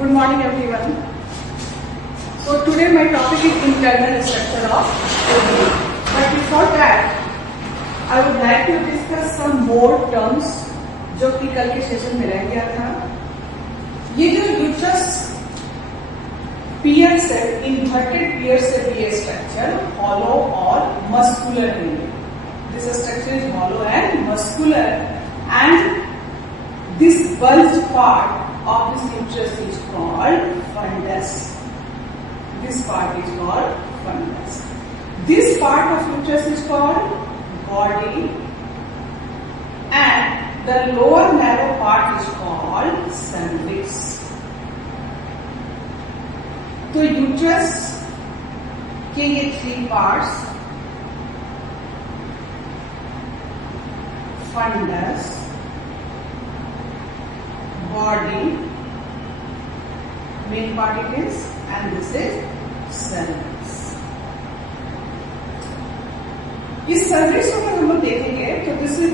Good morning everyone. So today my topic is internal structure of ovary. But before that, I would like to discuss some more terms जो कि कल के सेशन में रह गया था. ये जो यूट्रस पियर सेल, इन्वर्टेड पियर सेल ये स्ट्रक्चर hollow और muscular है. This structure is hollow and muscular, and this bulged part of this uterus is called fundus. This part is called fundus. This part of uterus is called body, and the lower narrow part is called cervix. तो यूट्रस के ये 3 parts, fundus, body, main part it is, and this is cervix. इस cervix को अगर हम लोग देखेंगे तो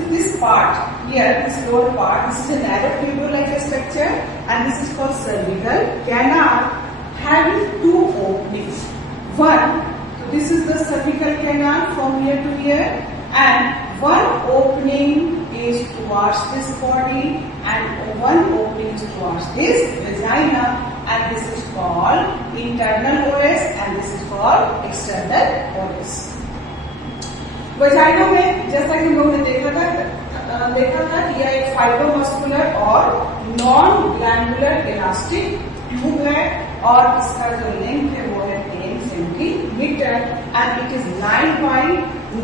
this part here, this lower part, this is a narrow tubular like structure, and this is called cervical canal, having 2 openings. One, so this is the cervical canal from here to here, and one opening is towards this body and one opening is towards this vagina, and this is called internal OS and this is called external OS. Vagina में जैसा कि हम लोगों ने देखा था कि यह एक फाइब्रोमस्कुलर और नॉन ग्लैंडुलर इलास्टिक ट्यूब है और इसका जो लेंथ है वो है 10 centimetre, and it is lined by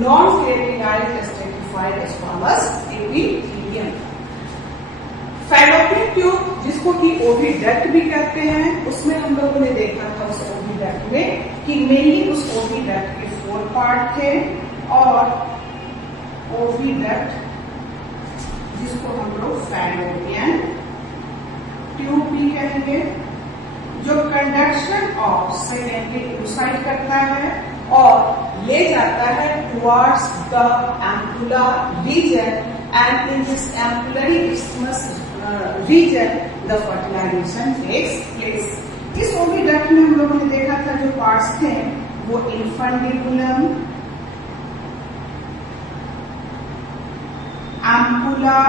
non keratinised stratified squamous epithelium. Fallopian tube, जिसको कि ओविडक्ट भी कहते हैं, उसमें हम लोगों ने देखा था उस ओविडक्ट में कि मेनली उस ओविडक्ट के 4 पार्ट थे, और ओविडक्ट जिसको हम लोग फैलोपियन ट्यूब भी कहेंगे, जो कंडक्शन ऑफ सेकेंडरी oocyte करता है और ले जाता है towards the ampulla region, and in this ampullary isthmus region the fertilisation takes place. इस ओविडक्ट में हम लोगों ने देखा था जो पार्ट्स थे वो infundibulum, ampulla,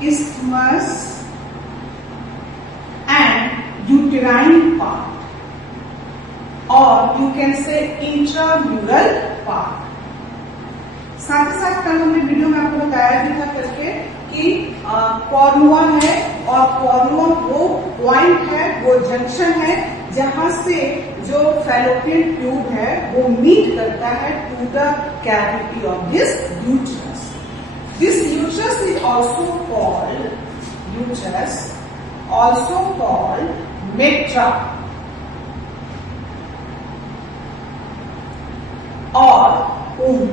isthmus and uterine part, or you can say intramural part. साथ ही साथ कल हमने वीडियो में आपको बताया भी था करके कि कॉर्नुआ है, और कॉर्नुआ वो पॉइंट है, वो जंक्शन है जहां से जो फैलोपियन ट्यूब है वो मीट करता है to the cavity of this uterus. This uterus is also called metra or womb,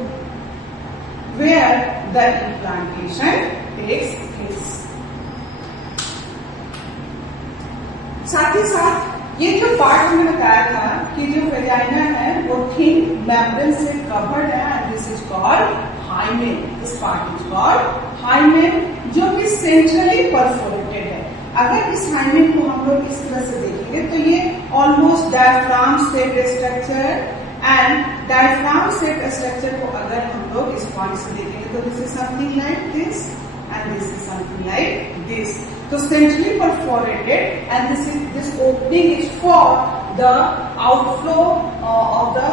where the implantation takes place. साथ ही साथ ये जो पार्ट हमने बताया था कि जो वेजाइना है वो थिन मेम्ब्रेन से कवर्ड है, and this is called hymen. This part is called hymen, जो कि सेंट्रली परफोरेटेड है. अगर इस हाइमेन को हम लोग इस तरह से देखेंगे तो ये almost diaphragm shaped structure, and diaphragm shaped structure को अगर हम लोग इस पॉइंट से देखेंगे तो this is something like this and this is something like this. So centrally perforated, and this opening is for the outflow of the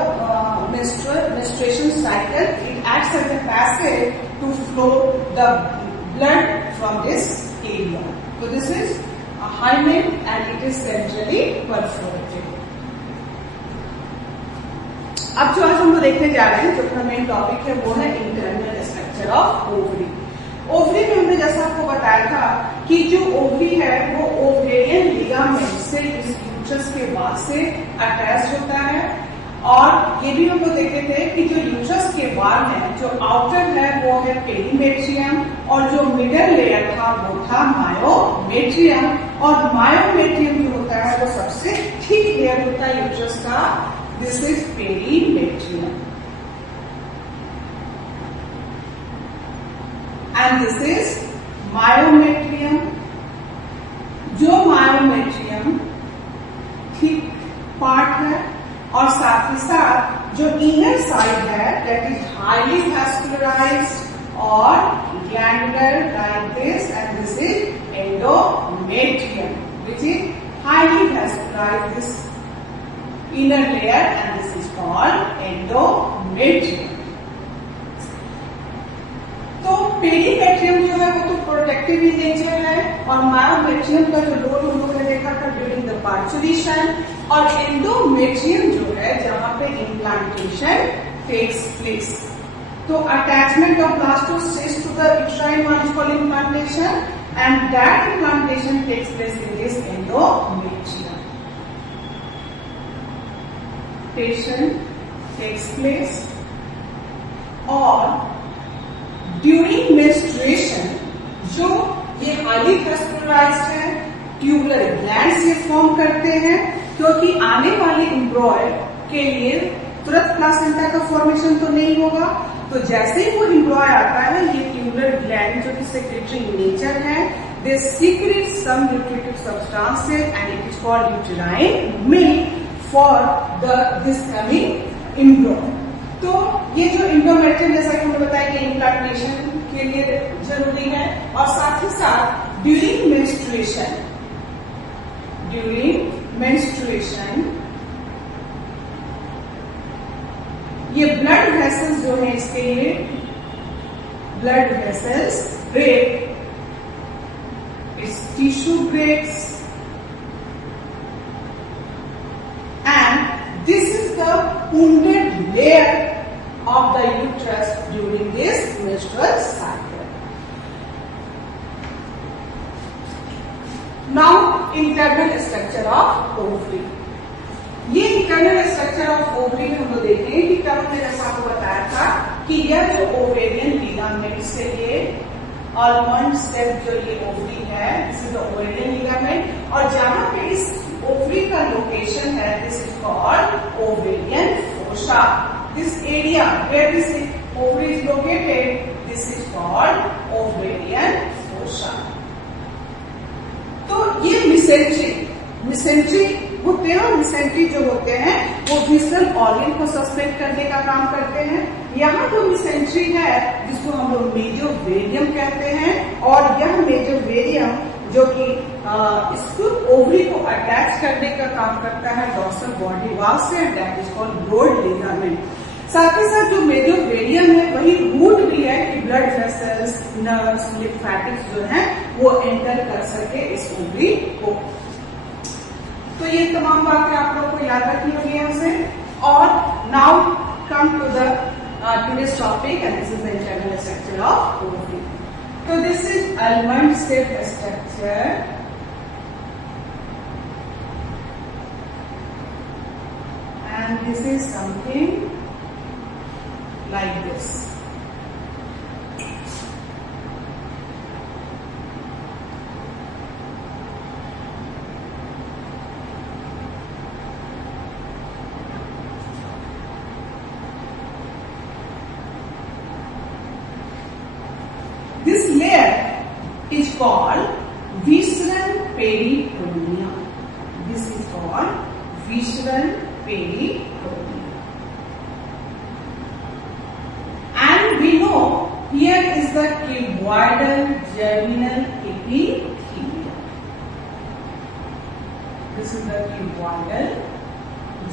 menstruation cycle. It acts as a passage to flow the blood from this area. So this is a hymen and it is centrally perforated. अब जो आज हम लोग देखने जा रहे हैं, जो अपना मेन टॉपिक है वो है internal structure of ovary. Ovary में हमने जैसा आपको बताया था कि जो ओवरी है वो ओवेरियन लिगामेंट से इस यूट्रस के बाद से अटैच होता है, और ये भी हम लोग देखे थे कि जो यूट्रस के बाद है, जो आउटर है वो है पेरीमेट्रियम, और जो मिडल लेयर था वो था मायोमेट्रियम, और मायोमेट्रियम जो होता है वो सबसे थिक लेयर होता है यूट्रस का. This is perimetrium. and this is myometrium, myometrium thick part है, और साथ ही साथ जो इनर साइड है दैट इज हाईली वैस्कुलराइज्ड और glandular like this, and this is endometrium which is highly vascularized, this inner layer, and this is called endometrium. तो पेरीमेट्रियम जो है वो तो प्रोटेक्टिव इन नेचर है, और मायोमेट्रियम का जो रोल हम लोगों ने देखा था ड्यूरिंग द पार्चुरेशन, और एंडोमेट्रियम जो है जहां पे इम्प्लांटेशन टेक्स प्लेस. तो attachment of blastocyst to the uterine wall is called implantation, and that implantation takes place in this endometrium. Patient takes place, और during menstruation जो ये हाईली वेस्कुलराइज्ड है, ट्यूबुलर ग्लैंड्स ये फॉर्म करते हैं, क्योंकि आने वाले एम्ब्रॉय के लिए तुरंत प्लासेंटा का फॉर्मेशन तो नहीं होगा, तो जैसे ही वो एम्ब्रॉय आता है ये ट्यूबुलर ग्लैंड जो कि सेक्रेटरी नेचर है, they secrete some nutritive substances and it is called uterine milk for the this coming embryo. तो ये जो एंडोमेट्रियम जैसा कि हमने बताया कि इम्प्लांटेशन के लिए जरूरी है, और साथ ही साथ ड्यूरिंग मेंस्ट्रुएशन ये ब्लड वेसल्स जो है इसके लिए blood vessels break, its tissue breaks, and this is the wounded layer of the uterus during this menstrual cycle. Now, internal structure of ovary. ये इंटरनल स्ट्रक्चर ऑफ ओवरी में हम लोग देखें कि कब मैंने जैसा आपको बताया था कि यह जो ओवेरियन लिगामेंट से ये आलमंड स्टेप जो ये ओवरी है, this is the ovarian ligament, और जहां पे इस ओवरी का लोकेशन है this is called ovarian fossa. This area where this ovary is located this is called ovarian fossa. तो ये मिसेंट्री होते हैं, और मिसेंट्री जो होते हैं वो विसरल ऑर्गन को सस्पेंड करने का काम करते हैं. यहाँ जो मिसेंट्री है जिसको हम लोग मेजोवेरियम कहते हैं, और यह मेजोवेरियम जो कि इसको ओवरी को अटैच करने का काम करता है डॉर्सल बॉडी वॉल से, that is called broad ligament. साथ ही साथ जो मेजोवेरियम है वही रूट भी है कि ब्लड वेसल्स, नर्व्स, लिम्फेटिक्स जो है वो एंटर कर सके इस ओवरी को. तो ये तमाम बातें आप लोग को याद रखनी होगी हमसे. और now come to the today's topic, and this is the internal structure of ovary. So this is almond shaped structure, and this is something like this. This layer is called visceral peritoneum. This is called visceral peritoneum. And we know here is the cuboidal germinal epithelium. This is the cuboidal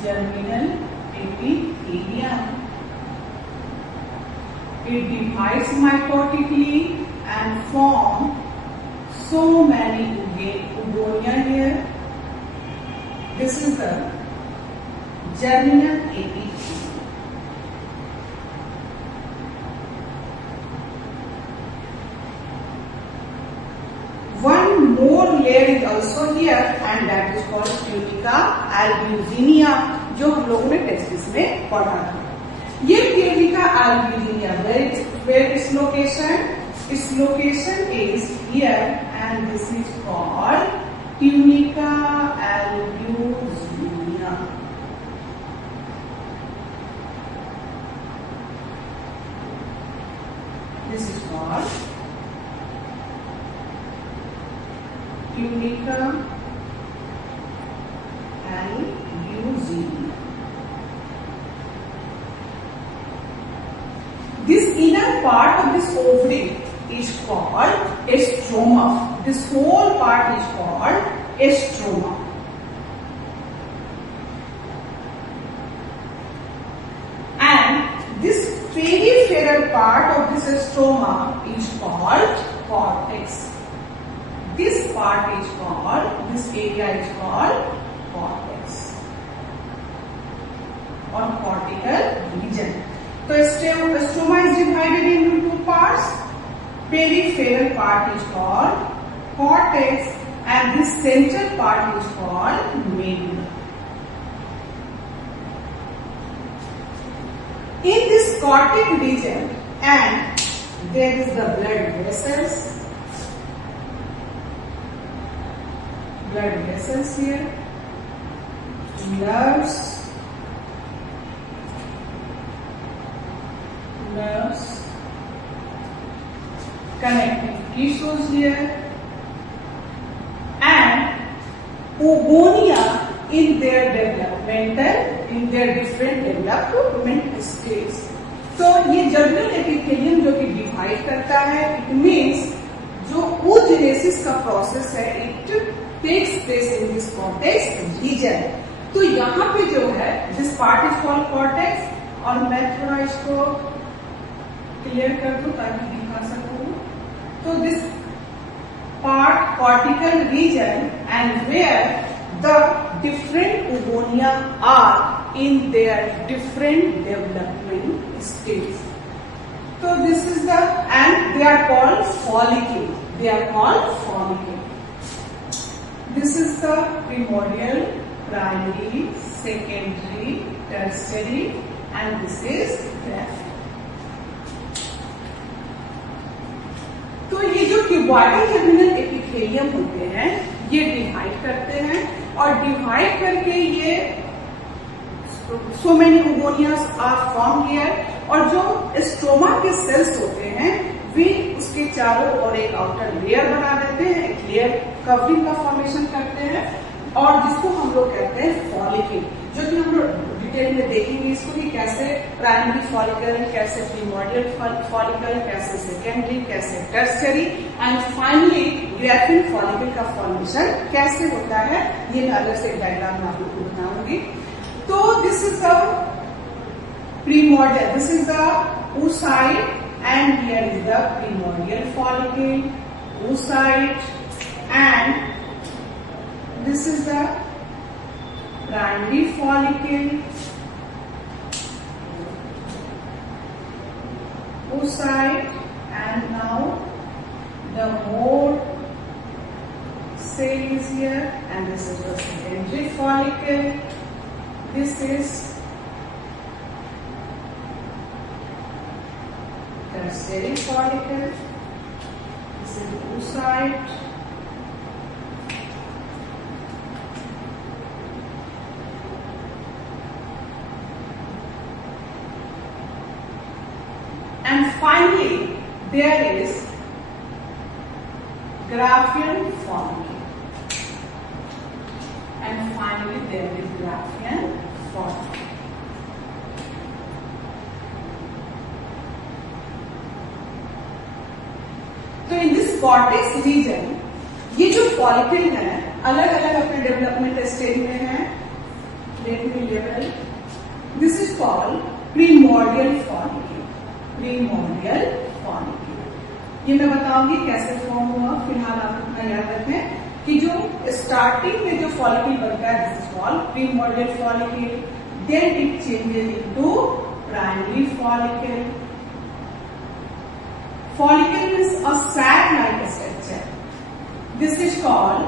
germinal epithelium. It divides mitotically and form so many oogonia here. This is the germinal epithelium. One more layer is also here, and that is called tunica albuginea, जो हम लोगों ने टेस्टिस में पढ़ा था. ये tunica albuginea, where its location? Its location is here, and this is called tunica albuginea. This is called tunica L-U-Z-E. This inner part of this ovary is called a stroma. This whole part is called a stroma. And this peripheral part of this stroma is called cortex. This part is called, this area is called cortex or cortical region. So stroma is divided into two parts. Peripheral part is called cortex and this central part is called medulla. In this cortic region, and there is the blood vessels here, nerves, connective tissues here, and oogonia in their different development stages. तो ये germinal epithelium जो कि divide करता है, it means जो oogenesis का process है, it takes place in this cortex region. तो यहाँ पे जो है this part is called cortex, और मैं थोड़ा इसको क्लियर कर दूं ताकि दिखा सकूं. तो this part cortical region and where the different oogonia are in their different development stages. So this is the, and they are called follicle. They are called follicle. This is the primordial, primary, secondary, tertiary, and this is graft. तो ये जो cuboidal germinal epithelium होते हैं, ये डिवाइड करते हैं और divide करके ये so many oogonia are form here. और जो स्ट्रोमा के सेल्स होते हैं वे उसके चारों ओर एक आउटर लेयर बना देते हैं, एक लेयर कवरिंग का फॉर्मेशन करते हैं, और जिसको हम लोग कहते हैं फॉलिकल, जो कि हम लोग डिटेल में देखेंगे इसको कि कैसे प्राइमरी फॉलिकल, कैसे प्रीमोर्डियल फॉलिकल, कैसे सेकेंडरी, कैसे tertiary, and finally graphene follicle का फॉर्मेशन कैसे होता है. ये मैं अलग से डायग्राम में आप लोग को बताऊंगी. तो this is the primordial, this is the oocyte, and here is the primordial follicle, oocyte, and this is the primary follicle, oocyte, and now the more cell is here, and this is the secondary follicle. This is tertiary follicle. This is the oocyte. And finally, there is Graafian follicle. And finally, there is Graafian follicle. तो इन this cortex reason ये जो फॉलिकल है अलग अलग अपने development stage में है. Let me level. This is called primordial follicle. Primordial follicle ये मैं बताऊंगी कैसे फॉर्म हुआ. फिलहाल आप इतना याद रखें कि जो स्टार्टिंग में जो फॉलिकल बनता है this is called primordial follicle. Then it changes into primary follicle. Follicle means a sac-like structure. This is called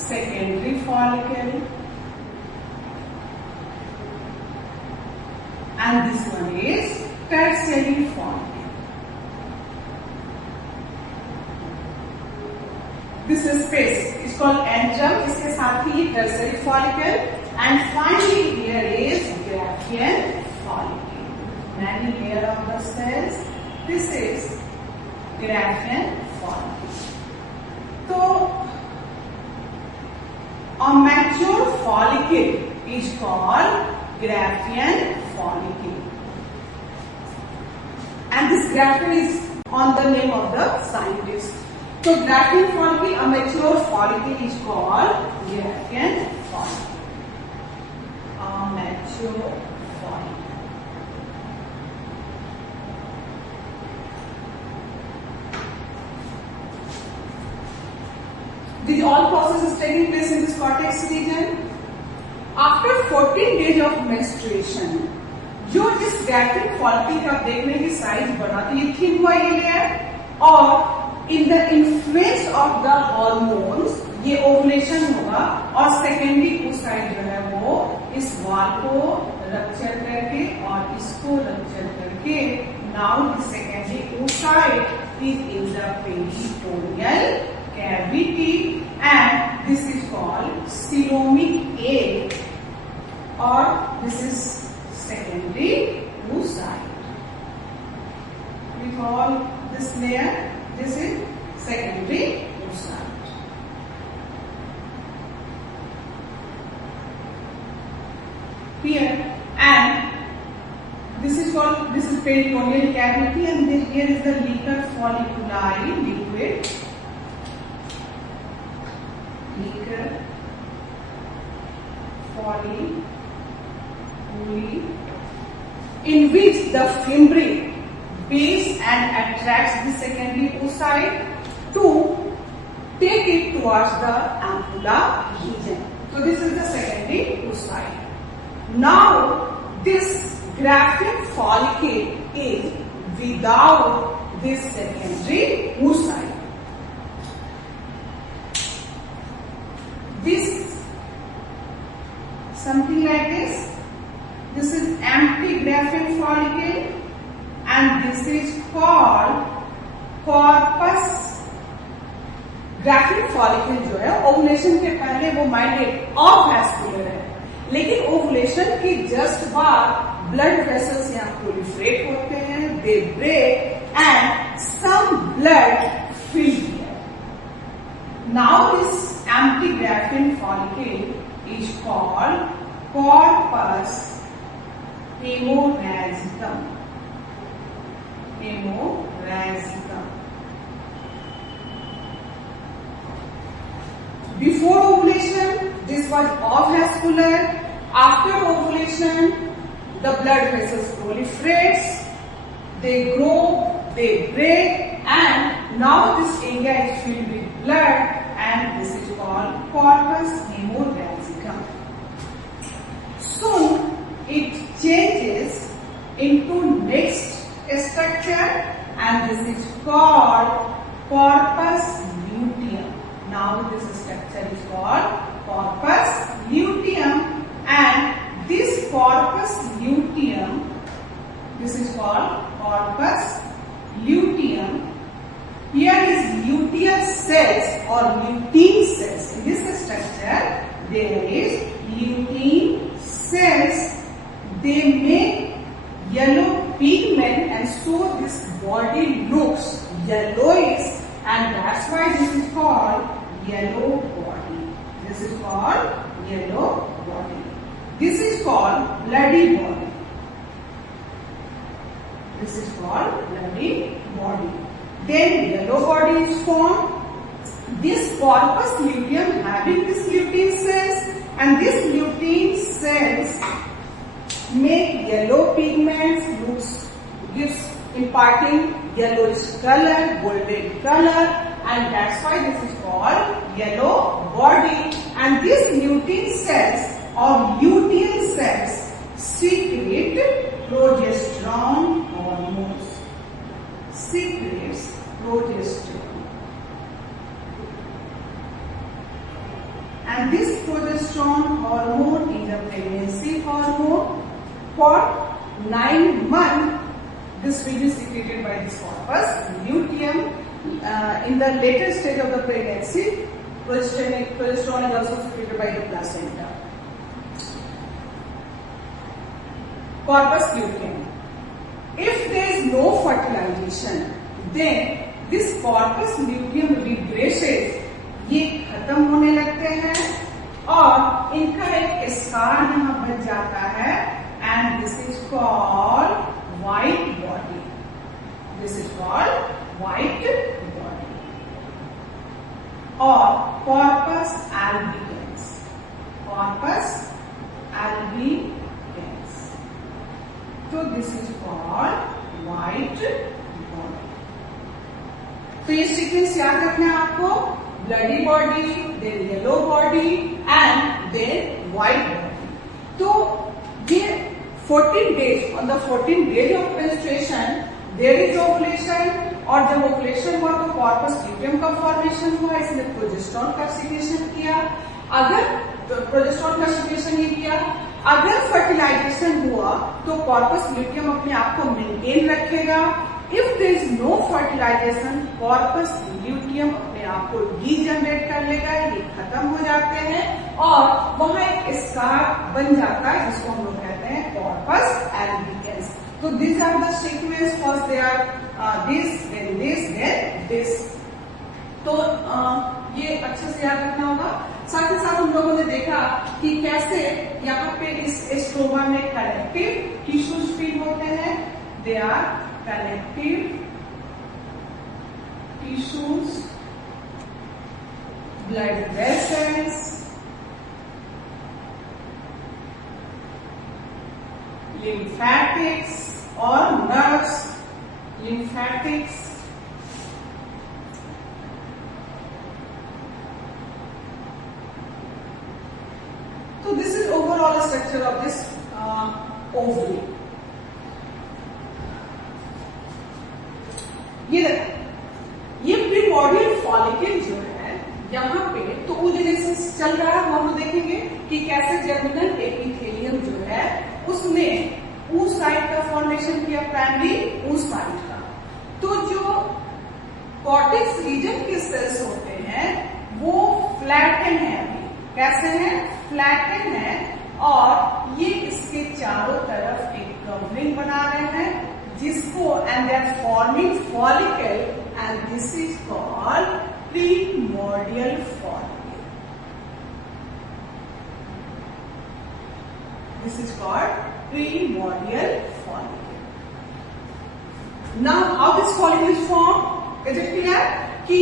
secondary follicle, and this one is tertiary follicle. This is space is called antrum. इसके साथ ही tertiary follicle, and finally here is Graafian follicle. Many layer of the cells. This is Graafian follicle. तो A mature follicle is called Graafian follicle. And this Graafian is on the name of the scientist. So Graafian follicle, a mature follicle is called Graafian follicle. A mature follicle. These all processes taking place in this cortex region. After 14 days of menstruation, जो जिस graphene follicle का आप देख रहे हैं साइज बढ़ा तो ये थिन हुआ ये लेयर और in the influence of the hormones ये ओवुलेशन होगा और सेकेंडरी oocyte जो है वो इस वाल को रप्चर करके और इसको रप्चर करके now the secondary oocyte is in the peritoneal cavity and this is called coelomic egg or this is secondary oocyte. We call this layer, this is secondary oocyte. Here and this is peritoneal cavity and here is the liquor folliculi liquid. Liquor folliculi in which the fimbric base and attracts the secondary oocyte to take it towards the ampulla region. So this is the secondary oocyte. Now this Graafian follicle is without this secondary oocyte. This something like this. This is empty Graafian follicle and this is called corpus. Graafian follicle जो है ओवुलेशन के पहले वो migrate of vascular है लेकिन ओवुलेशन के जस्ट बाद blood vessels यहाँ प्रोलिफरेट होते हैं, they break and some blood fill here. Now this empty Graafian follicle is called corpus hemorrhagicum. Hemorrhagicum. Before ovulation, this was avascular. After ovulation, the blood vessels proliferates, they grow, they break, and now this area is filled with blood. And this is called corpus hemorrhagicum. Soon it changes into next structure and this is called corpus luteum. Now this structure is called corpus luteum and this corpus luteum, this is called corpus luteum. Here is luteal cells or lutein cells. In this structure, there is lutein cells. They make yellow pigment and so this body looks yellowish and that's why this is called yellow body. This is called yellow body. This is called bloody body. This is called bloody body. Then yellow body is formed. This corpus luteum having this lutein cells and this lutein cells make yellow pigments, gives imparting yellowish color, golden color and that's why this is called yellow body. And these lutein cells or luteal cells secrete progesterone hormones. Secretes progesterone. And this progesterone hormone is a pregnancy hormone. For 9 months, this will be secreted by this corpus luteum. In the later stage of the pregnancy, progesterone is also secreted by the placenta. Corpus luteum. If there is no fertilization, then this corpus luteum regresses. ये खत्म होने लगते हैं और स्कार यहाँ बन जाता है and this is called white body. This is called white body और कॉर्पस एल्बिगेंस. Corpus albicans. तो this is called white body. तो ये सीक्वेंस याद रखना है आपको. Bloody body, then yellow body and then white body. तो ये 14 days, on the 14th day of menstruation there is ovulation. और जब ओवुलेशन हुआ तो कॉर्पस ल्यूटियम का फॉर्मेशन हुआ. इसने प्रोजेस्टेरोन का सिक्रेशन किया. अगर प्रोजेस्टेरोन का सिक्रेशन ही किया, अगर फर्टिलाइजेशन हुआ तो कॉर्पस ल्यूटियम अपने आप को मेंटेन रखेगा. If there is no fertilization, corpus luteum अपने आप को रीजनरेट कर लेगा. ये खत्म हो जाते हैं और वहां एक स्कार बन जाता है जिसको हम लोग कहते हैं कॉर्पस एल्बिगेंस. तो this are the sequence. First they are this, then this, then this. तो ये अच्छे से याद रखना होगा. साथ ही साथ हम लोगों ने देखा कि कैसे यहाँ पे इस स्ट्रोमा में कनेक्टिव टिश्यूज फील होते हैं. They are connective tissues, blood vessels, lymphatics or nerves. Lymphatics, so this is overall structure of this ovary. ये देखो, ये प्रीमोर्डियल फॉलिकल जो है यहाँ पे, तो ओजेनेसिस चल रहा है. हम लोग देखेंगे कि कैसे जर्मिनल एपिथेलियम जो है उसने oocyte का फॉर्मेशन किया, प्राइमरी oocyte का. तो जो कॉर्टेक्स रीजन के सेल्स होते हैं वो फ्लैटन है. अभी कैसे हैं? फ्लैटन है. और ये इसके चारों तरफ एक कवरिंग बना रहे हैं जिसको, and they are forming follicle, and this is called primordial follicle. This is called primordial follicle. Now how this follicle is formed? Is it clear? कि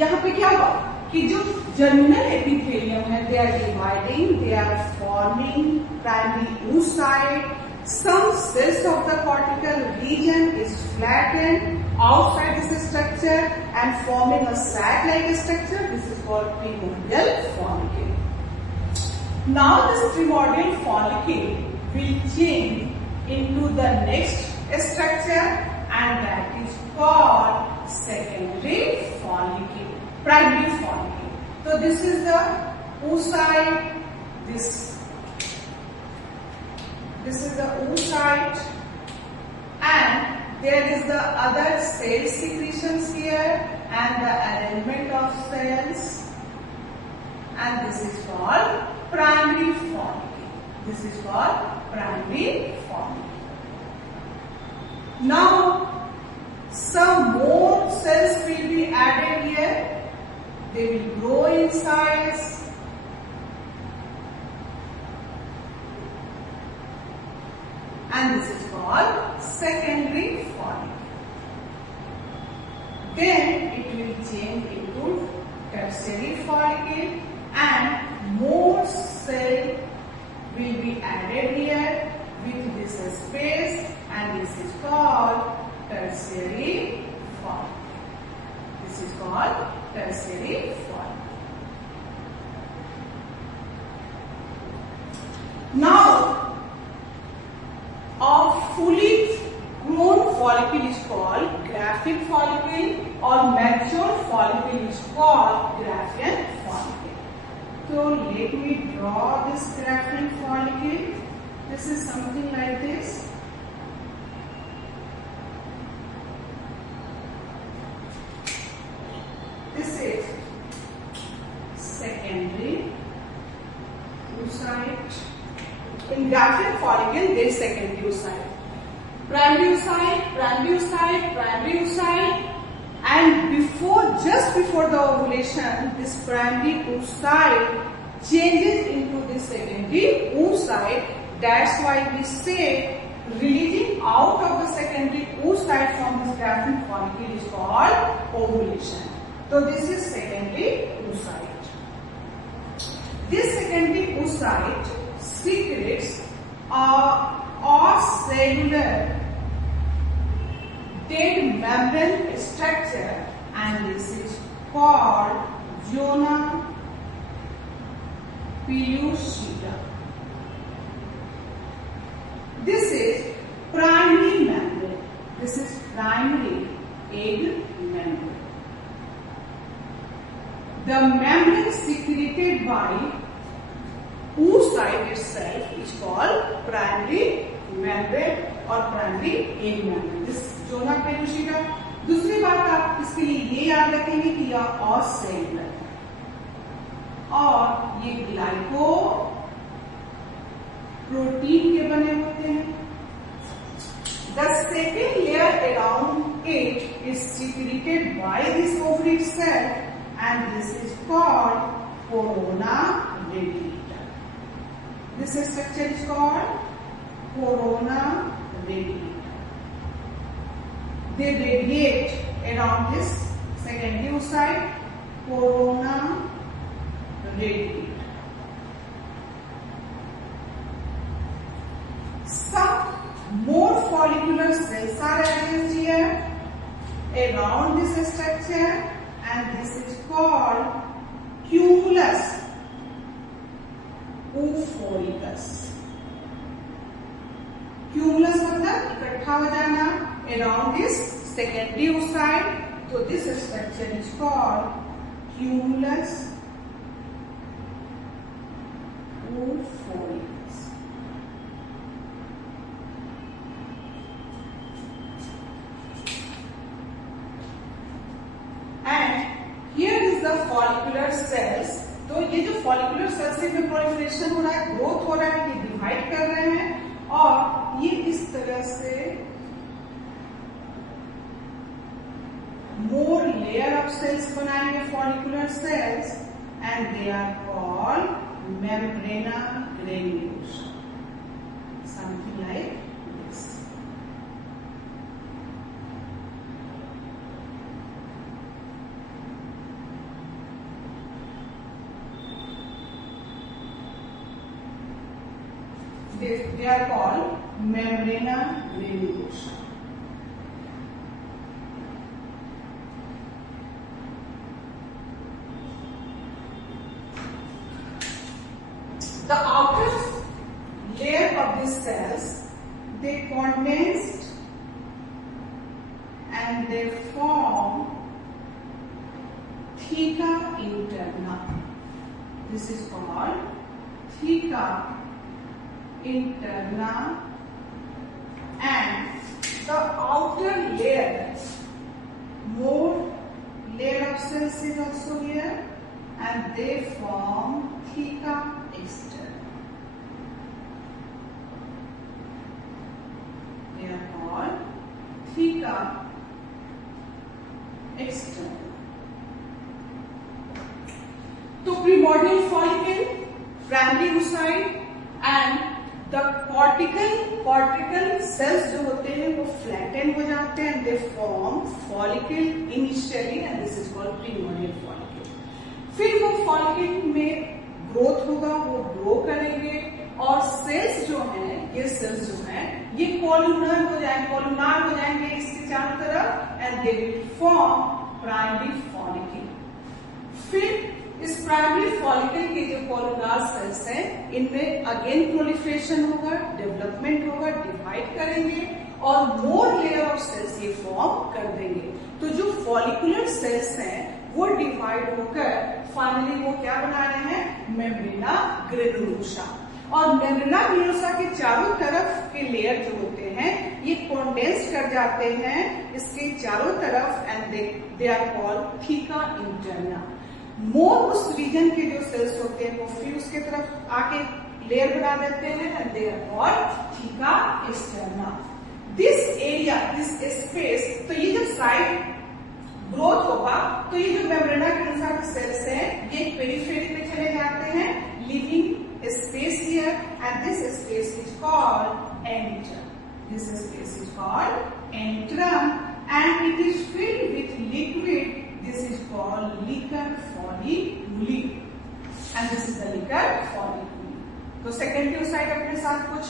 यहाँ पे क्या हुआ कि जो जर्मिनल एपिथेलियम है, they are dividing, they are forming primary oocyte. Some cells of the cortical region is flattened outside this structure and forming a sac-like structure. This is called primordial follicle. Now this primordial follicle will change into the next structure and that is called secondary follicle, primary follicle. So this is the oocyte. This is the oocyte and there is the other cell secretions here and the arrangement of cells, and this is called primary follicle. This is called primary follicle. Now some more cells will be added here. They will grow in size. And this is called secondary follicle. Then it will change into tertiary follicle and more cell will be added here with this space, and this is called tertiary follicle. This is called tertiary follicle. Now a fully grown follicle is called graphic follicle or mature follicle is called Graafian follicle. So let me draw this graphic follicle. This is something like this. This is secondary oocyte. In Graafian follicle, there is secondary oocyte. Primary oocyte, primary oocyte, primary oocyte, and just before the ovulation, this primary oocyte changes into the secondary oocyte. That's why we say releasing out of the secondary oocyte from this grafting follicle is called ovulation. So this is secondary oocyte. This secondary oocyte secretes a cellular dead membrane structure, and this is called zona pellucida. This is primary membrane. This is primary egg membrane. The membrane secreted by oocyte itself is called primary membrane or primary egg membrane. This zona pellucida. दूसरी बात आप इसके लिए ये याद रखेंगे कि यह असेलुलर और ये ग्लाइको प्रोटीन के बने होते हैं. The second layer around it is secreted by this ovary cell, and this is called corona radiata. This structure is called corona radiata. They radiate around this secondary oocyte, corona radiata. Some more follicular cells are arranged here around this structure, and this is called cumulus oophoricus. Cumulus मतलब इकट्ठा हो जाना around this secondary oocyte. So this structure is called cumulus oophoricus. Follicular cells. तो ये जो follicular sales में प्रोलिफरेशन हो रहा है, ग्रोथ हो रहा है, ये डिवाइड कर रहे हैं और ये इस तरह से मोर लेयर ऑफ सेल्स बनाएंगे follicular cells, and they are called membrana granulosa, something like this. They are called membrana granulosa. The outer layer of these cells, they condensed and they form theca interna. This is called theca interna, and the outer layer, more layer of cells is also here, and they form theca externa. They are called theca externa. तो primordial follicle, primary oocyte and the cortical cells जो होते हैं वो flatten हो जाते हैं, they form follicle initially, and this is called primordial follicle. फिर वो follicle में growth होगा, वो grow करेंगे और cells जो हैं, ये cells जो हैं ये columnar हो जाएंगे इसके चारों तरफ, and they will form primary follicle. फिर इस प्राइमरी फॉलिकल के जो कोलोनार सेल्स हैं, इनमें अगेन प्रोलिफरेशन होगा, डेवलपमेंट होगा, डिवाइड करेंगे और मोर लेयर ऑफ सेल्स ये फॉर्म कर देंगे. तो जो फॉलिकुलर सेल्स हैं वो डिवाइड होकर फाइनली वो क्या बना रहे हैं, मेम्ब्रेना ग्रेनुलोसा. और मेम्ब्रेना ग्रेनुलोसा के चारों तरफ के लेयर जो होते हैं ये कंडेंस कर जाते हैं इसके चारों तरफ, and they are called theca interna. More उस रीजन के जो सेल्स होते हैं वो फिर उसके तरफ आके लेयर बना देते हैं, and they are called theca externa. This area, this space, तो ये जब साइड ग्रोथ होगा तो ये जो मेम्ब्रेना ग्रेनुलोसा के सेल्स हैं ये पेरिफेरी में चले जाते हैं, called antrum, and it is filled with liquid. This is called liquor folliculi, and this is the liquor folliculi. तो सेकेंडरी साइड अपने साथ कुछ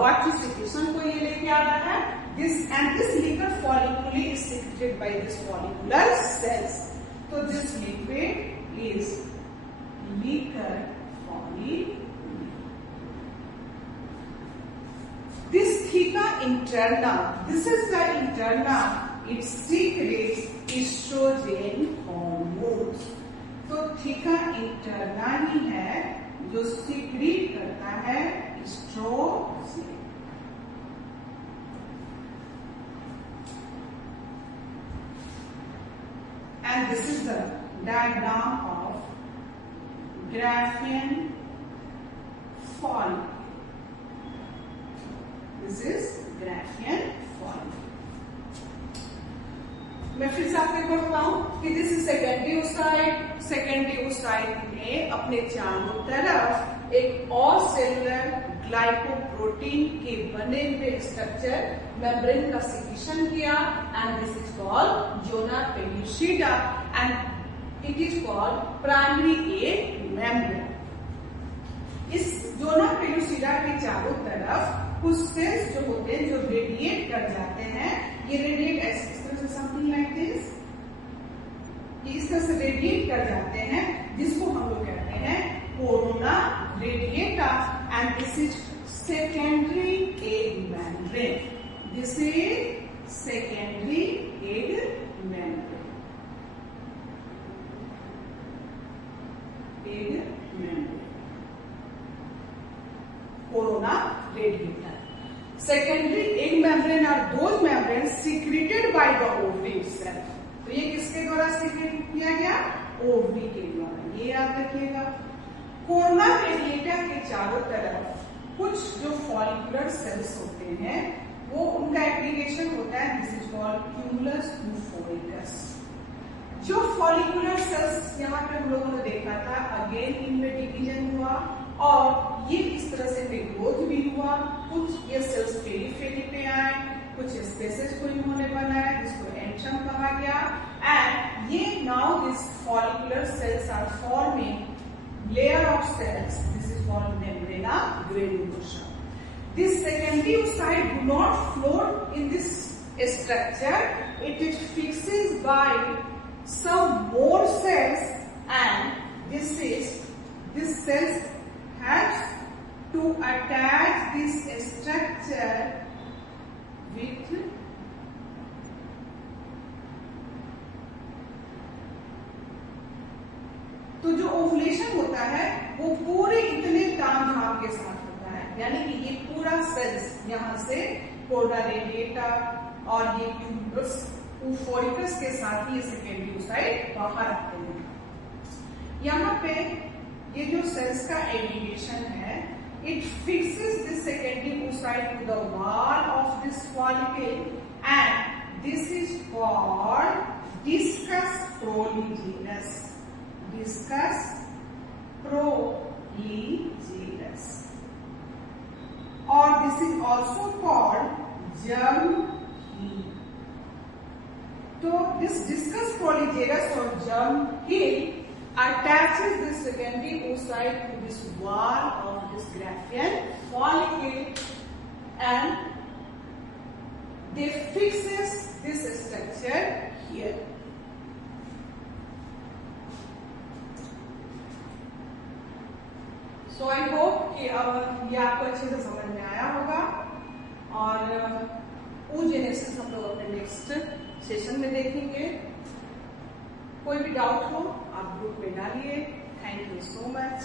वाटर सिक्रेशन को ये लेके आ रहा है. This liquor folliculi is secreted by this follicular cells. So this liquid is liquor folliculi. This theca interna, this is the interna. It secretes estrogen hormones. तो theca interna ही है जो secrete करता है estrogen. And this is the diagram of Graafian follicle. This is Graafian follicle. मैं फिर से आपको एक बार बताऊं कि this is secondary oocyte. Secondary oocyte ने अपने चारों तरफ एक और सेलुलर ग्लाइकोप्रोटीन के बने हुए स्ट्रक्चर मेम्ब्रेन का सिक्रीशन किया, and this is called zona pellucida, and it is called primary egg membrane. इस ज़ोना पेलुसिडा के चारों तरफ कुछ सेल्स जो होते हैं जो रेडिएट कर जाते हैं. ये रेडिएट इस तरह से समथिंग लाइक दिस, इस तरह से रेडिएट कर जाते हैं, जिसको हम लोग कहते हैं corona radiata, and this is secondary egg membrane. This is secondary egg membrane. Egg membrane, corona radiata. Secondary egg membrane are those membranes secreted by the ovary itself. तो ये किसके द्वारा secrete किया गया? ओवरी के द्वारा. ये याद रखिएगा. कोरोना रेडिएटा के चारों तरफ कुछ जो फॉलिकुलर सेल्स होते हैं वो उनका एग्रीगेशन होता है. This is called cumulus oophorus. जो फॉलिकुलर सेल्स यहाँ पे हम लोगों ने देखा था, अगेन इनमें डिवीजन हुआ और ये इस तरह से ग्रोथ भी हुआ. कुछ ये सेल्स पेरीफेरी पे आए, कुछ स्पेसेस को इन्होंने बनाया जिसको एंट्रम कहा गया, एंड ये now this follicular cells are forming layer of cells. This is called membrana granulosa. This secondary oocyte do not float in this structure. It is fixed by some more cells, and this cells has to attach this structure with तो जो ओवुलेशन होता है वो पूरे इतने तामझाम के साथ होता है, यानी कि ये पूरा सेल्स यहाँ से कोरोना रेडिएटा और ये क्यूमुलस यूफोरिकस के साथ ही ये सेकेंडरी oocyte बाहर आते हैं. यहाँ पे ये जो सेल्स का एग्रीगेशन है, it fixes this secondary oocyte to the wall of this follicle, and this is called discus proligerus. Discus proligerus, और this is also called germ hill. तो दिस डिस्कस प्रोलिगेनस और germ hill attaches this secondary oocyte to this wall of this Graafian follicle, and they fixes this structure here. So I hope कि अब ये आपको अच्छे से समझ में आया होगा, और oogenesis हम लोग अपने नेक्स्ट सेशन में देखेंगे. कोई भी डाउट हो आप ग्रुप में डालिए. Thank you so much.